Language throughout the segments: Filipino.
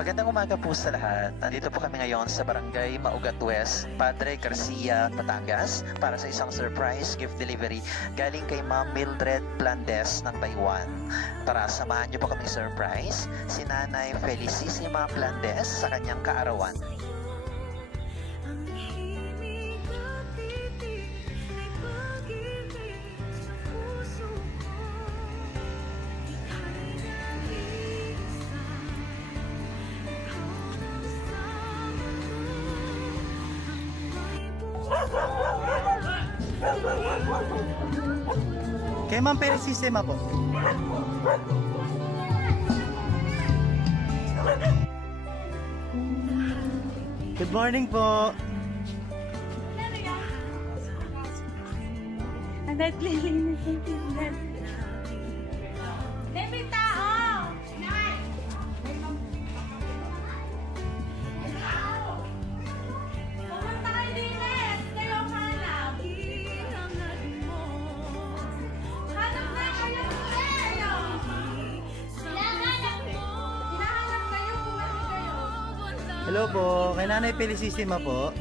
Magandang umaga po sa lahat. Nandito po kami ngayon sa Barangay Maugat West, Padre Garcia, Batangas para sa isang surprise gift delivery galing kay Ma'am Mildred Plandes ng Taiwan. Tara, samahan niyo po kami surprise si Nanay Felicissima Plandes sa kanyang kaarawan. Kay Ma'am Perez Sistema po. Good morning po. Ang naglilinis ng tingnan Hello po. Kay Nanay Felicissima po.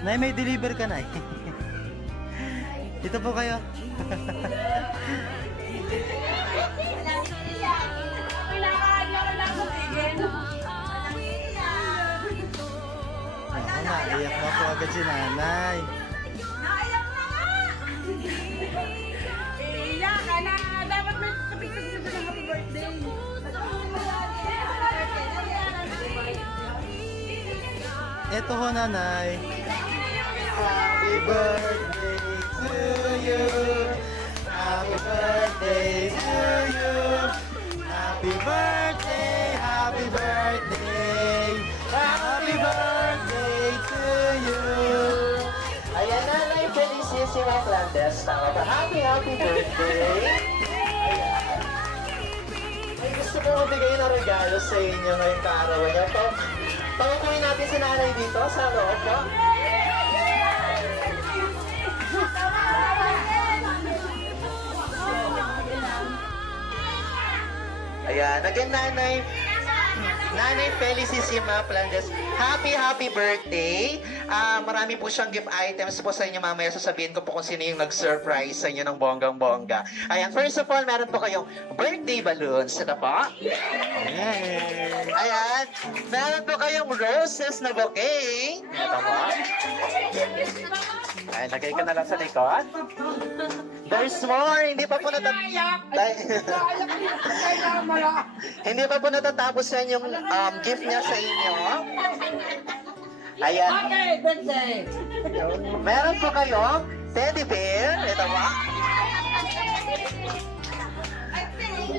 Nay, may deliver ka na Dito po kayo. Ako na, iyak na po agad si Nanay. Naiyak na nga! Iyak ka na! Dapat may kapitag sa happy birthday! Ito ho, Nanay. Happy birthday to you. Happy birthday to you. Happy birthday, happy birthday. Happy birthday to you. Ayan, Nanay Felicissima Plandes. Tama ba? Happy, happy birthday! Gusto ko mabigay na regalo sa inyo ngayong kaarawan niyo. Pa Pangukuhin natin si nanay dito sa loob po. Ayan, again nanay, Nanay Felicissima Plandes, happy, happy birthday. Ah, marami po siyang gift items po sa inyo mamaya. Sasabihin ko po kung sino yung nag-surprise sa inyo ng bonggang-bongga. Ayan, first of all, meron po kayong birthday balloons. Ito po. Yay! Ayan, meron po kayong roses na bouquet. Ito po. Ayan, lagay ka na lang sa likod. There's more. Hindi pa po natatapos. Hindi pa po natatapos yan yung um, gift niya sa inyo. Ayan. Okay, birthday! Meron po kayong teddy bear. Ito ba?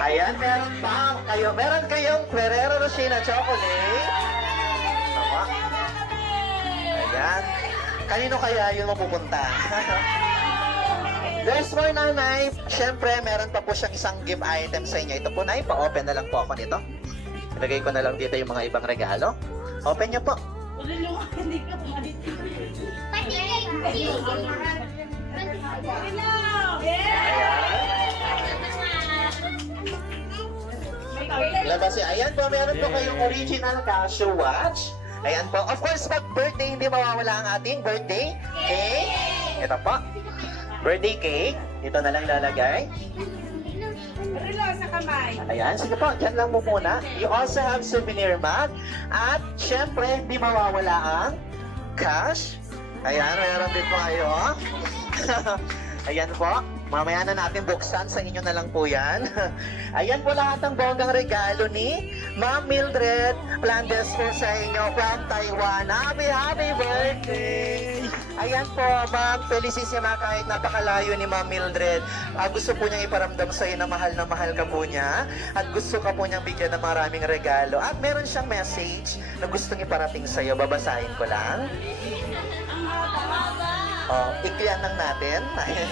Ayan, meron pa kayo. Meron kayong Ferrero Rocher na chocolate. Ba? Ayan. Kanino kaya yun mapupunta? There's more nanay. Siyempre, meron pa po siyang isang gift item sa inyo. Ito po, nay. Pa-open na lang po ako nito. Ilagay ko na lang dito yung mga ibang regalo. Open niyo po. Labas siya. Ayan po, meron po kayong original Casio watch. Ayan po. Of course, pag birthday, hindi mawawala ang ating birthday cake. Ito po. Birthday cake. Ito na lang lalagay. Relo sa kamay! Ayan, sige po, dyan lang mo muna. You also have souvenir mat. At, syempre, hindi mawawala ang cash. Ayan, meron din po kayo. Ayan po. Mamaya na natin buksan sa inyo na lang po yan. Ayan po lahat ng bonggang regalo ni Ma'am Mildred Plandes po sa inyo from Taiwan. Happy, happy birthday! Ayan po, Ma'am Felicissima, kahit napakalayo ni Ma'am Mildred, ah, gusto po niyang iparamdam sa iyo na mahal na mahal ka po niya at gusto ka po niyang bigyan ng maraming regalo. At meron siyang message na gustong iparating sa iyo. Babasahin ko lang. Oh, iklian lang natin.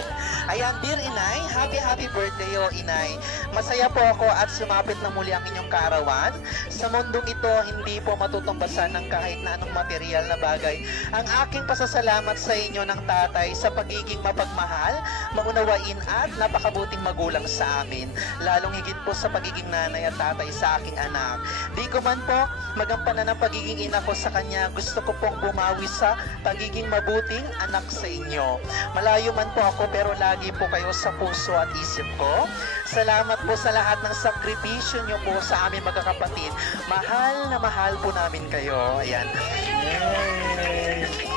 Ayan, dear Inay, happy happy birthday o Inay. Masaya po ako at sumapit na muli ang inyong kaarawan. Sa mundong ito, hindi po matutumbasan ng kahit na anong material na bagay. Ang aking pasasalamat sa inyo ng tatay sa pagiging mapagmahal, maunawain at napakabuting magulang sa amin. Lalong higit po sa pagiging nanay at tatay sa aking anak. Di ko man po magampanan ang pagiging ina ko sa kanya. Gusto ko pong bumawi sa pagiging mabuting anak sa inyo. Malayo man po ako pero lagi po kayo sa puso at isip ko. Salamat po sa lahat ng sakripisyo nyo po sa aming magkakapatid. Mahal na mahal po namin kayo. Ayan. Yay!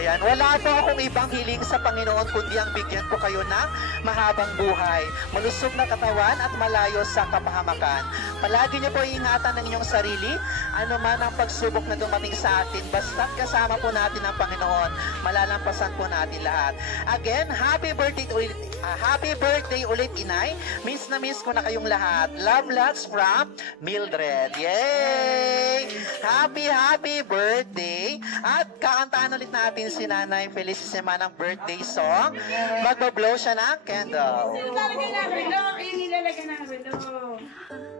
Ayan, wala po akong ibang hiling sa Panginoon kundi ang bigyan po kayo ng mahabang buhay, malusog na katawan at malayo sa kapahamakan. Palagi niyo po ingatan ng inyong sarili, ano man ang pagsubok na dumating sa atin, basta't kasama po natin ang Panginoon, malalampasan po natin lahat. Again, happy birthday ulit, ah, happy birthday ulit, Inay. Miss na miss ko na kayong lahat. Love lots from Mildred. Yay! Happy, happy birthday! At kakantaan ulit natin si Nanay Felicissima ng birthday song. Magba-blow siya ng candle. Ilalagay na relo. Ayun, ilalagay na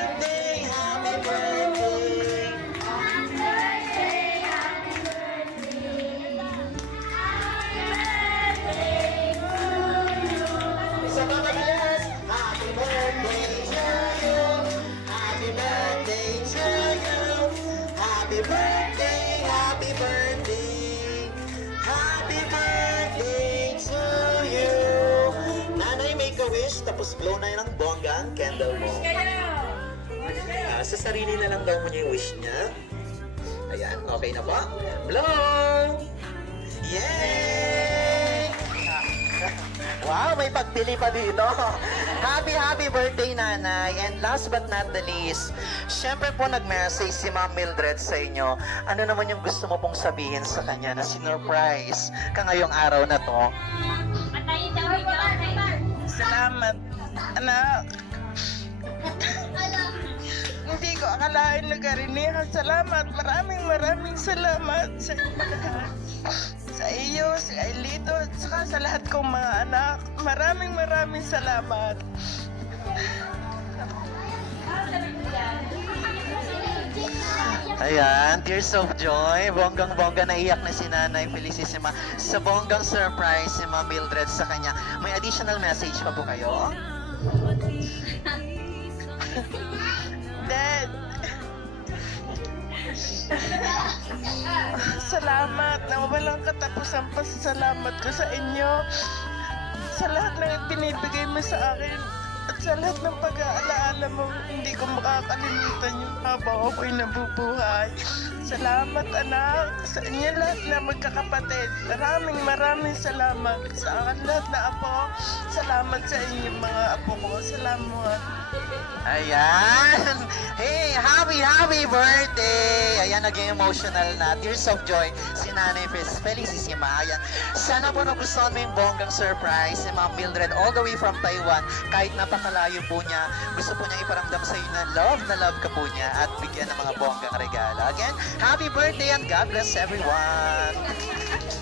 tapos blow na yun ang bongga ang candle mo. Kayo. Ah, sa sarili na lang daw mo niya yung wish niya. Ayan, okay na ba? Blow! Yay! Wow, may pagpili pa dito. Happy, happy birthday, nanay. And last but not the least, syempre po nag-message si Ma'am Mildred sa inyo. Ano naman yung gusto mo pong sabihin sa kanya na sinurprise ka ngayong araw na to? Salamat, anak. Hindi ko akalain na garinihan. Salamat, maraming maraming salamat sa. Sa iyo, sa Ailito, at saka sa lahat kong mga anak. Maraming maraming salamat. Ayan, tears of joy. Bonggang-bongga naiyak na si Nanay Felicissima sa bonggang surprise si Ma'am Mildred sa kanya. May additional message pa po kayo? Dad. Salamat na walang katapusan pa sa salamat ko sa inyo. Sa lahat ng binibigay mo sa akin. Sa lahat ng pag-aalaala mo, hindi ko makakalimutan yung habang ako'y nabubuhay. Salamat anak, sa inyo lahat na magkakapatid. Maraming maraming salamat sa akin lahat na apo. Salamat sa inyong mga apo ko. Salamat. Ayan! Hey, happy, happy birthday! Ayan, naging emotional na. Tears of joy si Nanay Fe- Felicissima. Ayan. Sana po nagustuhan mo yung bonggang surprise si Ma'am Mildred all the way from Taiwan. Kahit napakalayo po niya, gusto po niya iparamdam sa iyo na love na love ka po niya at bigyan ng mga bonggang regalo. Again, happy birthday and God bless everyone!